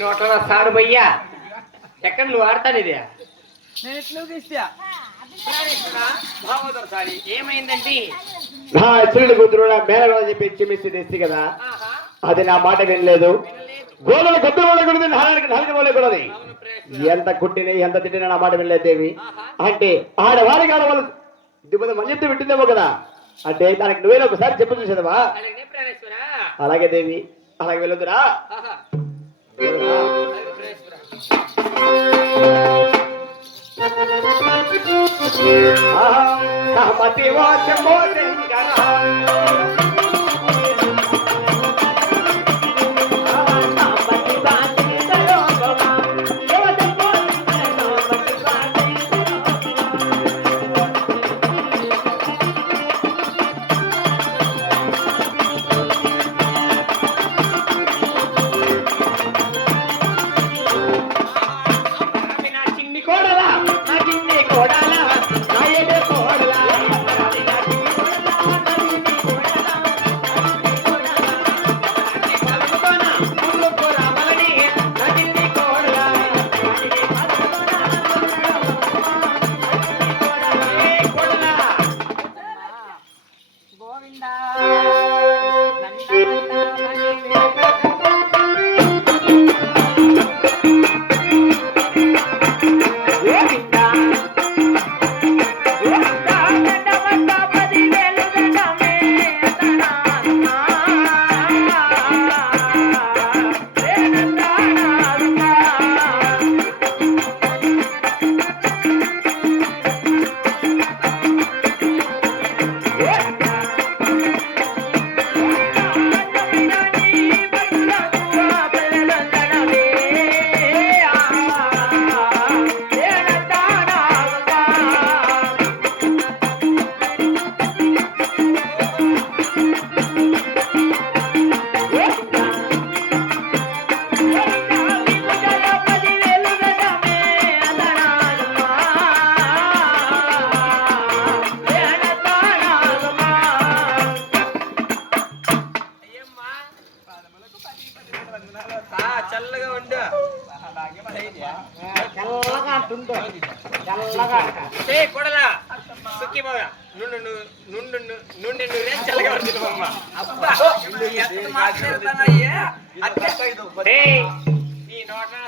నోట్ల సాడు భయ్యా ఎక్కడ నువ్వు ఆడతాను ఇది ఏమైందండి నా చిరుడు కూతురు మేనగా చెప్పి చిమ్మిసి తెచ్చి కదా అది నా మాట వినలేదు గోడలు కొద్ది నలగకూడదు ఎంత కుట్టిన ఎంత తిట్టినా నా మాట వినలేదు దేవి అంటే ఆడవాళ్ళకి ఆడవాళ్ళు దిబ్బ మంచి పెట్టిందేమో కదా అంటే దానికి నువ్వే ఒకసారి చెప్పు చూసేదవా అలాగే దేవి అలాగే వెళ్ళొద్దురా सहमति वाच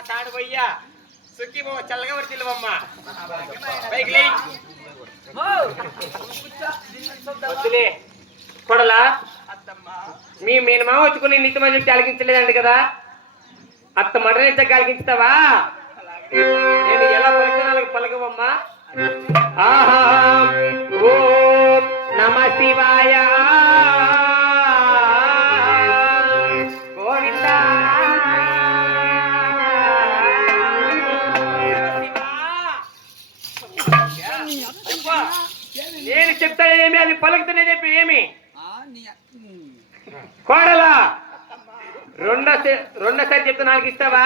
సాడు భయ్యా సుఖీ బాబు చల్లగా వర్తిల్లవమ్మా వద్దులే కొడలా మీ మేనమామ వచ్చుకుని నిత్యమని చెప్పి అలిగించలేదండి కదా అత్త మడనిచ్చ కలిగించుతావా నేను ఎలా పలుకుతాను పలకవమ్మా ఆహా ఓం నమ శివాయ నేను చెప్తాను ఏమి అది పలుకుతున్నా చెప్పి ఏమి కోడలా రెండోసారి చెప్తా నాకు ఇస్తావా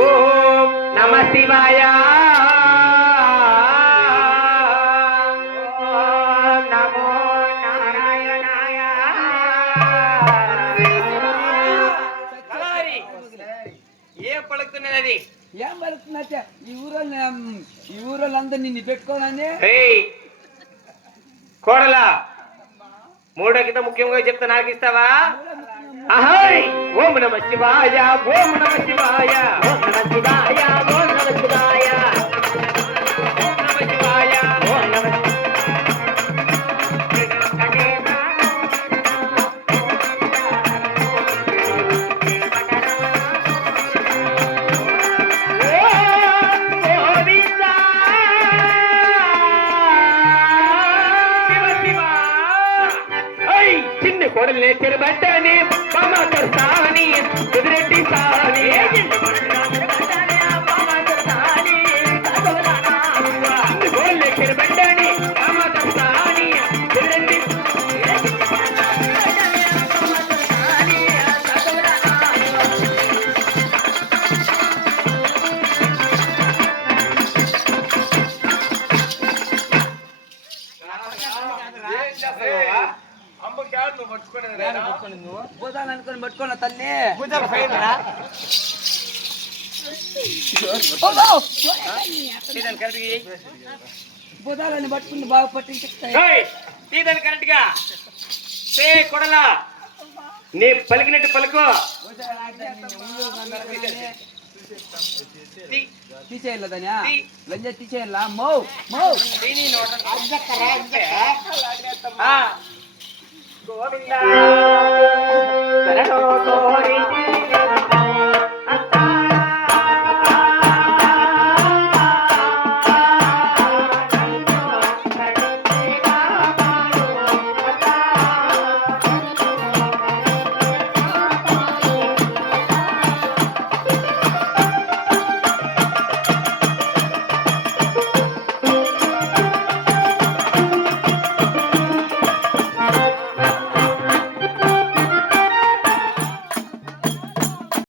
ఓం నమ శివాయ నమో నారాయణాయ ఏం పలుకుతున్నది అది ఏం పలుకుతున్నా ఈ ఊరోళ్ళందరూ నిన్ను పెట్టుకోనని కోడలా మూడో కింద ముఖ్యంగా చెప్తా నాకు ఇస్తావా అహై ఓం నమ శివాయ ఓం నమ శివాయ ఓం నమ శివాయ ఓం నమ శివాయ ఓం నమ శివాయ ఓం నమ కొడలు నేర్చారు బట్టని పామాతర్ సాని కుదిరెట్టి సాని గోల్ నేర్చారు బట్టని పామాతర్ సాని కుదిరెట్టి భూతాలు అనుకొని పట్టుకున్న తల్లి భూతాలని పట్టుకుని బాగా పట్టించుతాయి. తీదని కరెక్ట్ గా పే కొడలా నీ పలికినట్టు పలుకు తీసేయాలదనా లంజ తీసేయాలా మౌ మౌ గోవిందా శరణో కోరి